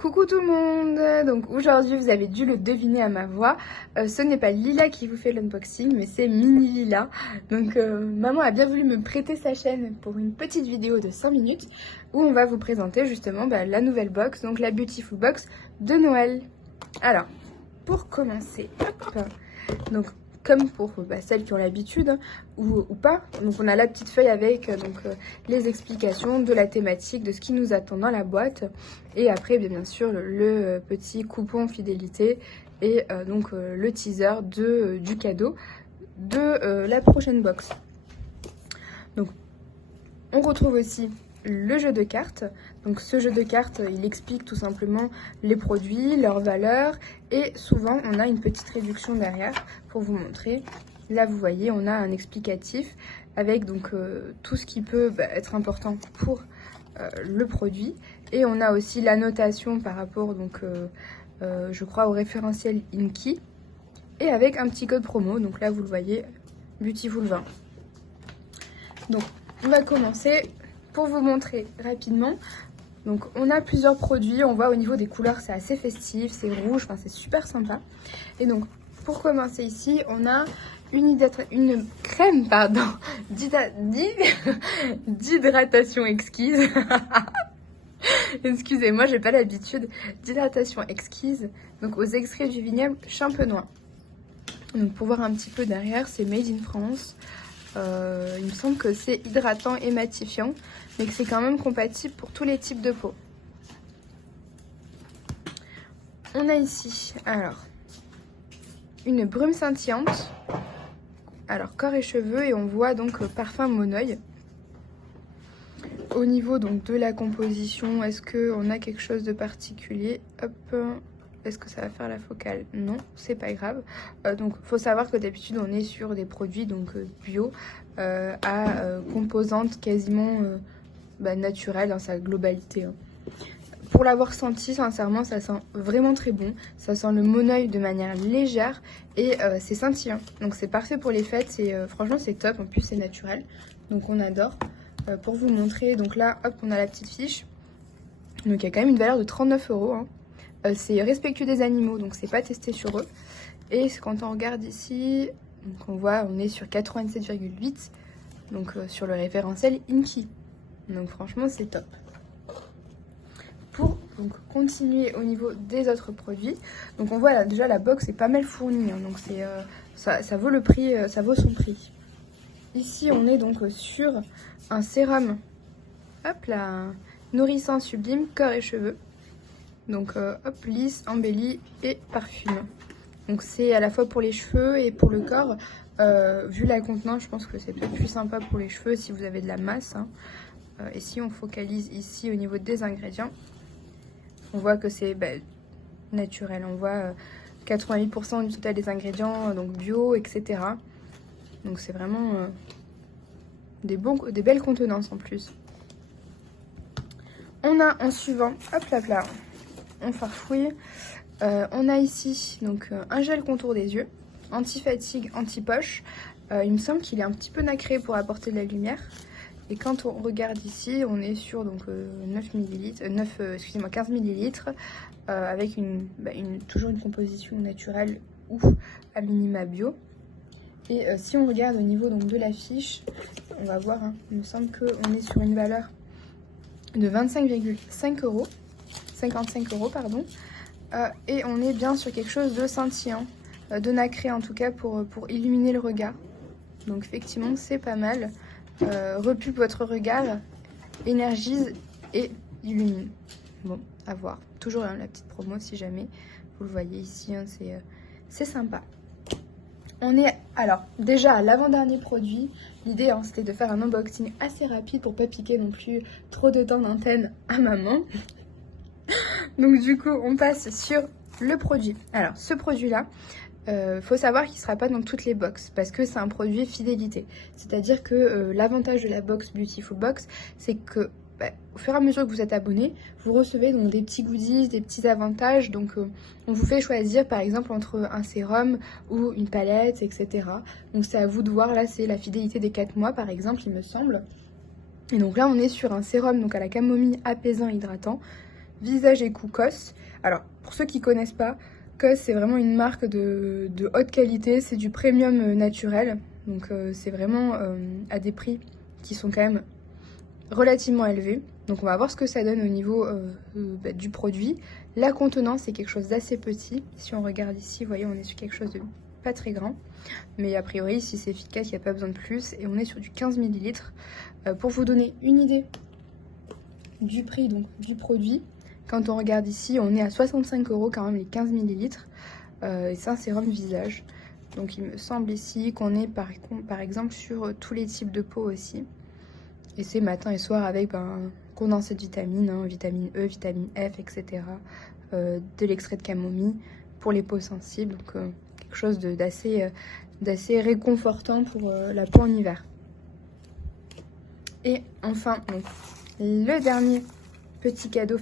Coucou tout le monde. Donc aujourd'hui vous avez dû le deviner à ma voix, ce n'est pas Lila qui vous fait l'unboxing mais c'est Mini Lila. Donc maman a bien voulu me prêter sa chaîne pour une petite vidéo de 5 minutes où on va vous présenter justement la nouvelle box, donc la Beautiful Box de Noël. Alors pour commencer, hop, donc comme pour celles qui ont l'habitude ou pas. Donc on a la petite feuille avec les explications de la thématique, de ce qui nous attend dans la boîte. Et après bien sûr le petit coupon fidélité et le teaser du cadeau de la prochaine box. Donc on retrouve aussi le jeu de cartes. Donc ce jeu de cartes, il explique tout simplement les produits, leurs valeurs et souvent on a une petite réduction derrière pour vous montrer. Là vous voyez, on a un explicatif avec tout ce qui peut être important pour le produit, et on a aussi la notation par rapport je crois au référentiel Inky, et avec un petit code promo. Donc là vous le voyez, Beautiful 20. Donc on va commencer pour vous montrer rapidement. Donc on a plusieurs produits, on voit au niveau des couleurs c'est assez festif, c'est rouge, enfin c'est super sympa. Et donc pour commencer ici, on a une crème d'hydratation exquise. Excusez-moi, j'ai pas l'habitude. D'hydratation exquise, donc aux extraits du vignoble champenois. Donc pour voir un petit peu derrière, c'est Made in France. Il me semble que c'est hydratant et matifiant, mais que c'est quand même compatible pour tous les types de peau. On a ici alors une brume scintillante, alors corps et cheveux, et on voit donc parfum Monoeil. Au niveau de la composition, est-ce qu'on a quelque chose de particulier? Hop, est-ce que ça va faire la focale? Non, c'est pas grave. Donc faut savoir que d'habitude on est sur des produits bio à composantes quasiment naturelles dans sa globalité. Pour l'avoir senti, sincèrement, ça sent vraiment très bon. Ça sent le Monoeil de manière légère et c'est scintillant. Donc c'est parfait pour les fêtes et franchement c'est top. En plus c'est naturel, donc on adore. Pour vous montrer, donc là, hop, on a la petite fiche. Donc il y a quand même une valeur de 39 €. Hein. C'est respectueux des animaux, donc c'est pas testé sur eux. Et quand on regarde ici, donc on voit, on est sur 87,8, donc sur le référentiel Inky. Donc franchement c'est top. Pour continuer au niveau des autres produits, donc on voit là, déjà la box est pas mal fournie, hein, donc c'est ça vaut le prix, ça vaut son prix. Ici on est donc sur un sérum, hop là, nourrissant sublime corps et cheveux. Donc hop, lisse, embellie et parfume. Donc c'est à la fois pour les cheveux et pour le corps. Vu la contenance, je pense que c'est peut-être plus sympa pour les cheveux si vous avez de la masse. Hein. Et si on focalise ici au niveau des ingrédients, on voit que c'est naturel. On voit 88% du total des ingrédients, donc bio, etc. Donc c'est vraiment des belles contenances en plus. On a en suivant, hop là, on farfouille. On a ici donc un gel contour des yeux, anti-fatigue, anti-poche. Il me semble qu'il est un petit peu nacré pour apporter de la lumière. Et quand on regarde ici, on est sur 15 ml avec toujours une composition naturelle ou à minima bio. Et si on regarde au niveau de la fiche, on va voir, hein, il me semble qu'on est sur une valeur de 25,5 €, 55 € pardon, et on est bien sur quelque chose de scintillant, de nacré en tout cas pour illuminer le regard. Donc effectivement c'est pas mal. Repulpe votre regard, énergise et illumine. Bon, à voir. Toujours la petite promo si jamais vous le voyez ici, hein, c'est sympa. On est alors déjà à l'avant-dernier produit. L'idée c'était de faire un unboxing assez rapide pour pas piquer non plus trop de temps d'antenne à maman. Donc du coup on passe sur le produit. Alors ce produit là, faut savoir qu'il ne sera pas dans toutes les box parce que c'est un produit fidélité. C'est-à-dire que l'avantage de la box Beautiful Box, c'est que au fur et à mesure que vous êtes abonné, vous recevez donc des petits goodies, des petits avantages. Donc on vous fait choisir par exemple entre un sérum ou une palette, etc. Donc c'est à vous de voir. Là c'est la fidélité des 4 mois par exemple, il me semble. Et donc là on est sur un sérum donc à la camomille apaisant hydratant. visage et cou COS. Alors pour ceux qui connaissent pas, COS c'est vraiment une marque de haute qualité, c'est du premium naturel. Donc c'est vraiment à des prix qui sont quand même relativement élevés. Donc on va voir ce que ça donne au niveau du produit. La contenance c'est quelque chose d'assez petit. Si on regarde ici, vous voyez, on est sur quelque chose de pas très grand. Mais a priori, si c'est efficace, il n'y a pas besoin de plus. Et on est sur du 15 ml. Pour vous donner une idée du prix donc, du produit, quand on regarde ici, on est à 65 € quand même les 15 ml. Et c'est un sérum visage. Donc il me semble ici qu'on est par exemple sur tous les types de peau aussi. Et c'est matin et soir avec condensé de vitamines, hein, vitamine E, vitamine F, etc. De l'extrait de camomille pour les peaux sensibles. Donc quelque chose d'assez réconfortant pour la peau en hiver. Et enfin, donc, le dernier petit cadeau